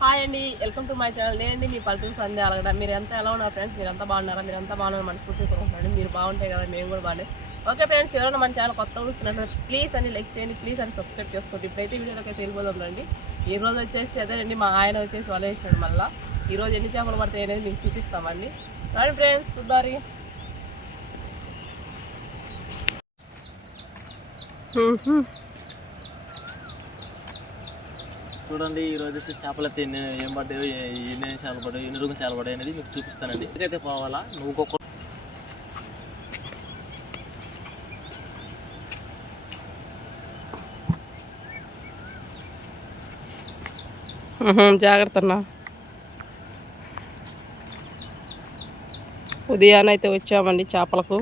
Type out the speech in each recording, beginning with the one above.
Hi అండి welcome to my channel నేనండి మీ పల్లెటూరు సందే అలగడం. మీరు ఎంత ఎలా ఉన్నారు ఫ్రెండ్స్ మీరు ఎంత బాగున్నారా? మీరు ఎంత బాగున్నారు మనస్ఫూర్తి కోరుకుంటున్నాను మీరు బాగుంటాయి కదా మేము కూడా బాగుండే. ఓకే ఫ్రెండ్స్ ఎవరైనా మన ఛానల్ కొత్తగా చూస్తున్నట్టు ప్లీజ్ అని లైక్ చేయండి. ప్లీజ్ అని సబ్స్క్రైబ్ చేసుకోండి. ఇప్పుడైతే వీడియోలోకి అయితే వెళ్ళిపోదాం రండి. ఈ రోజు వచ్చేసి అదేనండి మా ఆయన వచ్చేసి వల వేసినాడు మళ్ళీ. ఈరోజు ఎన్ని చేపలు పడతాయి అనేది మీకు చూపిస్తామండి. రండి ఫ్రెండ్స్ చూద్దారి. చూడండి ఈ రోజు వచ్చి చేపలు అయితే ఎన్ని ఏం పడ్డాయో ఎన్ని చేపలు పడ్డాయో ఎన్ని రూపాయలు చేపలు పడ్డాయి అనేది మీకు చూపిస్తానండి. ఇదైతే పోవాలా? నువ్వు ఒక్కొక్క జాగ్రత్త అన్నా. ఉదయాన్నైతే వచ్చామండి చేపలకు.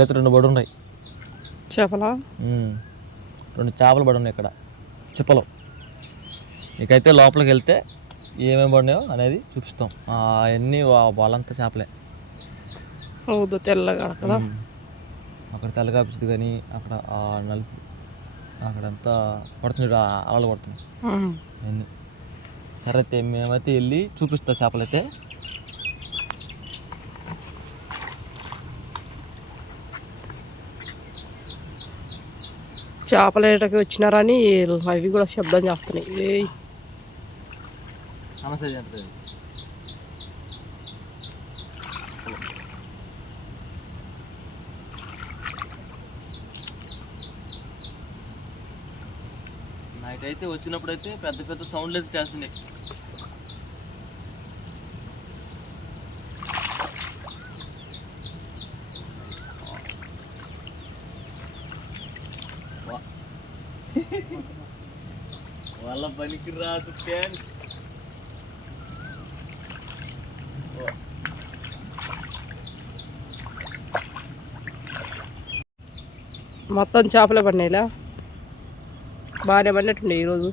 ఇక్కడైతే రెండు బడి ఉన్నాయి. చేపలా? రెండు చేపలు పడి ఉన్నాయి ఇక్కడ. చిప్పలు ఇకైతే లోపలికి వెళ్తే ఏమేమి పడినాయో అనేది చూపిస్తాం. అవన్నీ వాళ్ళంతా చేపలే. అవుదు తెల్లగా ఉమ్. అక్కడ తెల్లగాపిస్తుంది కానీ అక్కడ ఆ నలుపు అక్కడంతా పడుతుంది అలలు పడుతుంది అన్నీ సరే అయితే మేమైతే వెళ్ళి చూపిస్తా చేపలైతే. చేపలు ఏటకి వచ్చినారని అవి కూడా శబ్దం చేస్తున్నాయి. నైట్ అయితే వచ్చినప్పుడు అయితే పెద్ద పెద్ద సౌండ్ అయితే చేస్తున్నాయి. వాళ్ళ పనికి రాదు ఫ్యాన్స్ మొత్తం చేపలే పడినాయిలా? బాగానే పడినట్టుండే ఈరోజు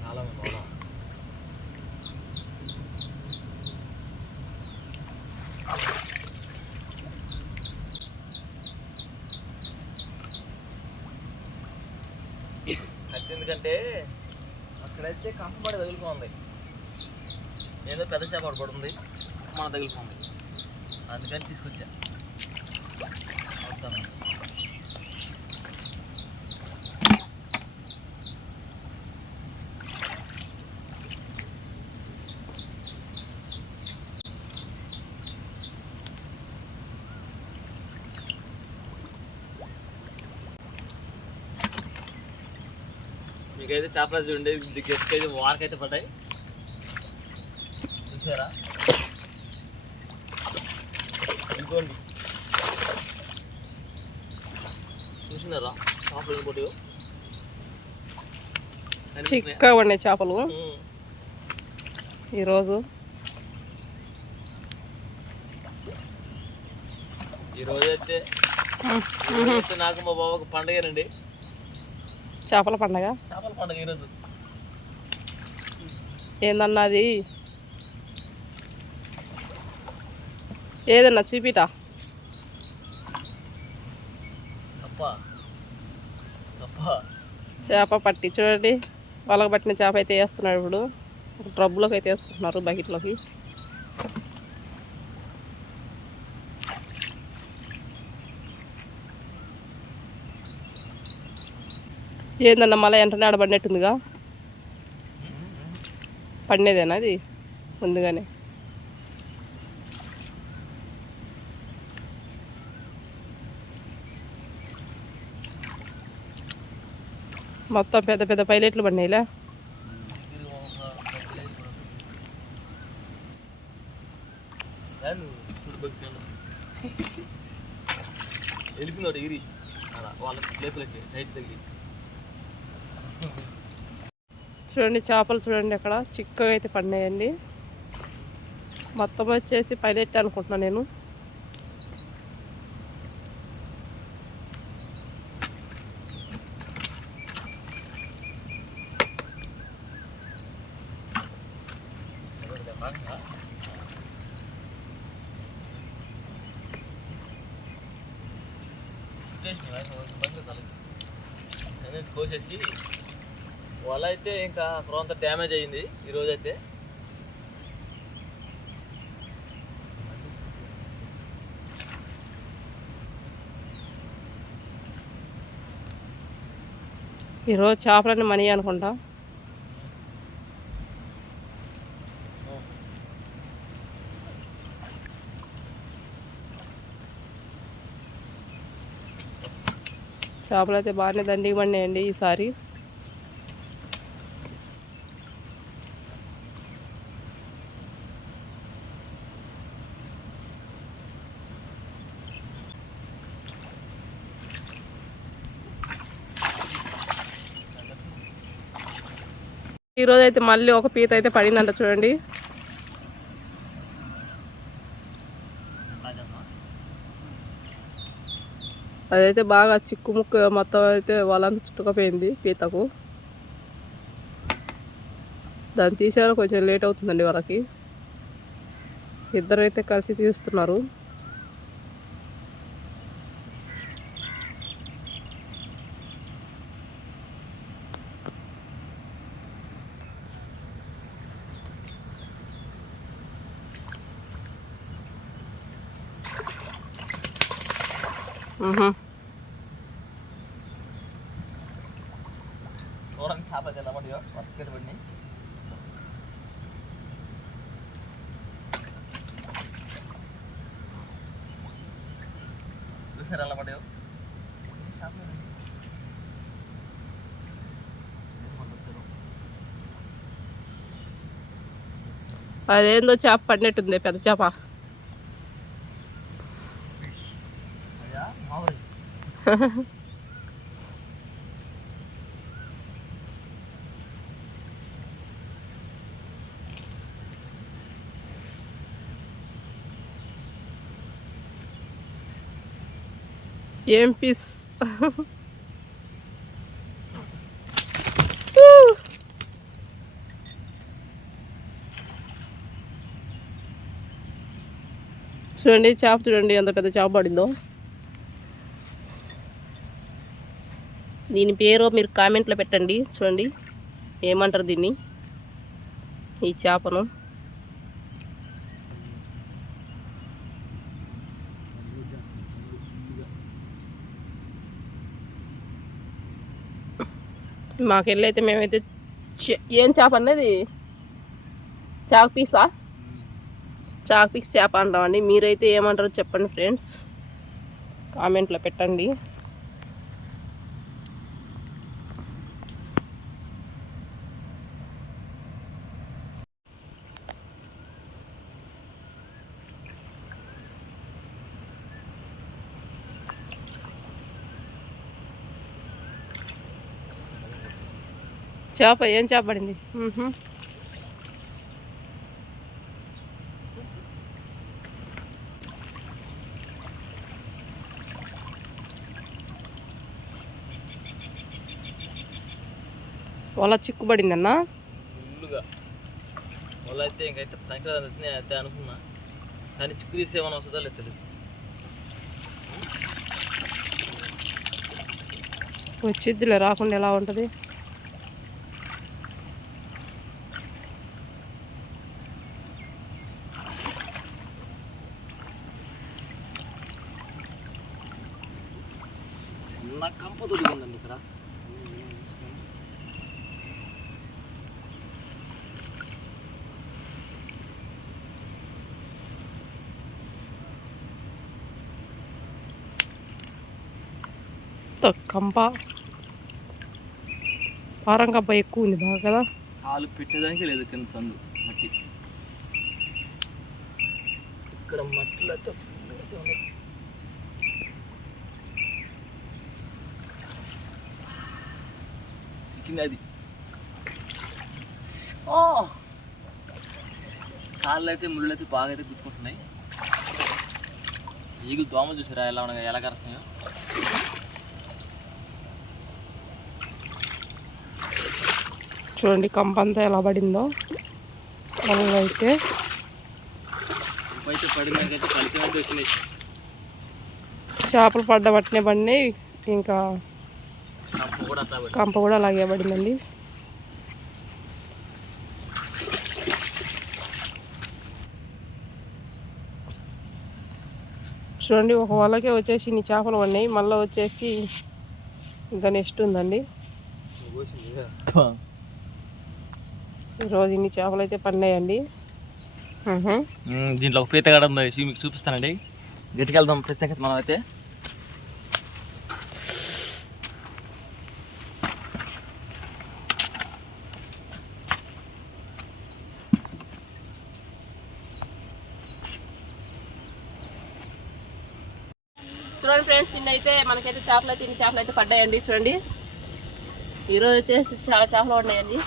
చాలా మంది వాళ్ళ. ఎందుకంటే అక్కడైతే కంపబడి తగులుకోంది. ఏదో పెద్ద చేప పడుతుంది. మన తగులుకోంది. అందుకని తీసుకొచ్చా. వస్తాను. మీకైతే చేపల చూడండి గెస్ట్కైతే వారకైతే పడ్డాయి. చూసారా? ఇంకోండి చూసినారా చేపలు ఇంకోటి చిక్కగా పడినాయి చేపలు. ఈరోజు. ఈ రోజు అయితే ఈ రోజు అయితే నాకు మా బాబాకు పండగనండి. చేపల పండగ? చేపల పండగ ఈరోజు. ఏందన్నా అది? ఏదన్నా చూపిటా. చేప పట్టి చూడండి. వాళ్ళకి పట్టిన చేప అయితే వేస్తున్నాడు ఇప్పుడు. ట్రబ్బులోకి అయితే వేసుకుంటున్నారు బకెట్లోకి. ఏందన్న మళ్ళీ వెంటనే ఆడ పడినట్టుందిగా? పడినదేనా అది? ముందుగానే. మొత్తం పెద్ద పెద్ద పైలెట్లు పడినాయిలా? ఇది ఒక విలేజ్ ప్లేపులకి రాను, చూడు బగ్గాను. వెళ్ళిపోయింది ఒకటి ఎగిరి అలా వాళ్ళకి ప్లేపులకి టైట్ తగిలి చూడండి చేపలు చూడండి అక్కడ. చిక్కగా అయితే పడినాయండి మొత్తం వచ్చేసి పైలట్ అనుకుంటున్నా నేను. కోసేసి వల అయితే ఇంకా కొంత డ్యామేజ్ అయింది ఈరోజు అయితే ఈరోజు చేపలన్నీ మనీ అనుకుంటా. చేపలు అయితే బాగానే దండిగా పడినాయండి ఈసారి. ఈరోజు అయితే మళ్ళీ ఒక పీత అయితే పడిందంట చూడండి. అదైతే బాగా చిక్కు ముక్కు మొత్తం అయితే వాళ్ళంతా చుట్టుకపోయింది పీతకు. దాన్ని తీసేవాళ్ళు కొంచెం లేట్ అవుతుందండి వాళ్ళకి. ఇద్దరు అయితే కలిసి తీస్తున్నారు మ్హూ. చూడండి చేప అయితే ఎలా పడియో పడినాయి. చూసారు ఎలా పడాయో అదేందో చేప పడినట్టుంది పెద్ద చేప. అయ్యా ఏం పీస్ చూడండి చేప చూడండి ఎంత పెద్ద చేప పడిందో. దీని పేరు మీరు కామెంట్లో పెట్టండి చూడండి. ఏమంటారు దీన్ని? ఈ చేపను. మాకెళ్ళైతే మేమైతే చే- ఏం చేప అనేది చాక్ పీసా? చాక్ పీస్ చేప అంటామండి. మీరైతే ఏమంటారో చెప్పండి ఫ్రెండ్స్. కామెంట్లో పెట్టండి. చేప ఏం చేప పడింది. వల ఫుల్గా వాళ్ళు అయితే ఇంకైతే అయితే అనుకున్నా. కానీ చిక్కు వస్తుందా లేదు తెలియదు వచ్చిద్దిలే రాకుండా ఎలా ఉంటుంది? చిన్న కంప దొరికిందండి ఇక్కడ. త- కంప. పారం కంప ఎక్కువ ఉంది బాగా కదా? కాలు పెట్టేదానికి లేదు కింద సందు మట్టి. ఇక్కడ మట్టిలో అయితే ఫుల్ అయితే ఉన్నది చిక్కింది అది. ఓ! కాళ్ళు అయితే ముళ్ళు అయితే బాగా అయితే గుర్తుకుంటున్నాయి ఈగులు దోమలు చూసారా? ఎలా ఉన్నాయి? ఎలా కరుస్తున్నాయో? చూడండి కంప అంతా ఎలా పడిందో. అయితే అయితే పడినాకైతే ఫలితం అయితే వచ్చినాయి చేపలు పడ్డ పట్టినే పడినాయి. ఇంకా కంప కూడా అలాగే పడిందండి. చూడండి ఒక వలకే వచ్చేసి ఇన్ని చేపలు పడినాయి. మళ్ళీ వచ్చేసి ఇంకా నెక్స్ట్ ఉందండి. ఈరోజు ఇన్ని చేపలు అయితే పడినాయండి. దీంట్లో ఒక పీత గడ ఉంది. మీకు చూపిస్తానండి. గట్టికి వెళ్దాం ప్రత్యేకత మనం అయితే చూడండి ఫ్రెండ్స్ నిన్నైతే అయితే మనకైతే చేపలు అయితే ఇన్ని చేపలు అయితే పడ్డాయండి. చూడండి. ఈరోజు వచ్చేసి చాలా చేపలు పడ్డాయండి.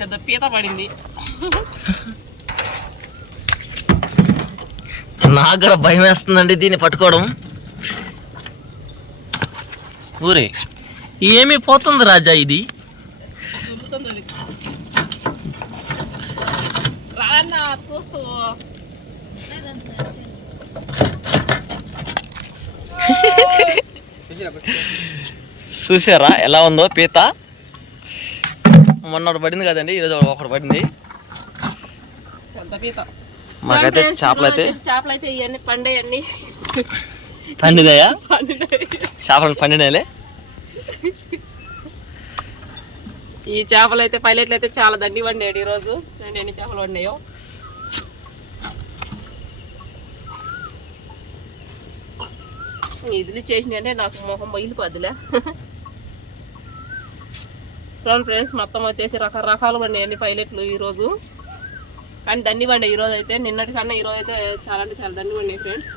పెద్ద పీత పడింది. నాకు కూడా భయం వేస్తుందండి దీన్ని పట్టుకోవడం. ఊరే. ఏమి పోతుంది రాజా ఇది? చూసారా ఎలా ఉందో పీత? మొన్న ఒకటి పడింది కదండి ఈరోజు ఒకటి పడింది. మాకైతే చేపలు అయితే చేపలు అయితే ఇవన్నీ పండేయన్నీ పండినాయా? పండినాయి. చేపలు పండినాయలే. ఈ చేపలు అయితే పైలట్లు అయితే చాలా దండి వండాడు ఈరోజు. చూడండి ఎన్ని చేపలు వండాయో. ఇదిలి చేసినాయంటే నాకు మొహం బయలుపోద్దులే చూడండి ఫ్రెండ్స్ మొత్తం వచ్చేసి రకరకాలు వండాయి పైలట్లు ఈరోజు. కానీ దండి వండాయి ఈరోజు అయితే నిన్నటికన్నా ఈరోజు అయితే చాలా అంటే చాలా దండి వండాయి ఫ్రెండ్స్.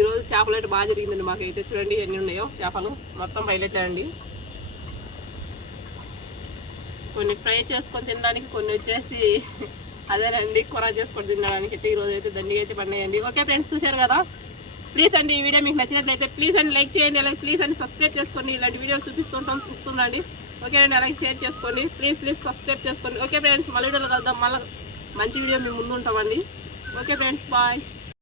ఈరోజు చేపలు అయితే బాగా జరిగిందండి మాకైతే. చూడండి ఎన్ని ఉన్నాయో చేపలు. మొత్తం పైలెట్లే అండి. కొన్ని ఫ్రై చేసుకొని తినడానికి కొన్ని వచ్చేసి అదేనండి కూర చేసుకొని తినడానికి అయితే ఈరోజు అయితే దండిగా అయితే పడినాయండి ఓకే ఫ్రెండ్స్ చూశారు కదా? ప్లీజ్ అండి ఈ వీడియో మీకు నచ్చినట్లయితే ప్లీజ్ అండి లైక్ చేయండి అలాగే ప్లీజ్ అండి సబ్స్క్రైబ్ చేసుకోండి. ఇలాంటి వీడియోలు చూపిస్తుంటాం చూస్తుండండి. ఓకే అండి అలాగే షేర్ చేసుకోండి. ప్లీజ్ ప్లీజ్ సబ్స్క్రైబ్ చేసుకోండి. ఓకే ఫ్రెండ్స్ మళ్ళీ వీడియోలో కలుద్దాం. మళ్ళీ మంచి వీడియో మేము ముందు ఉంటామండి. Okay friends bye.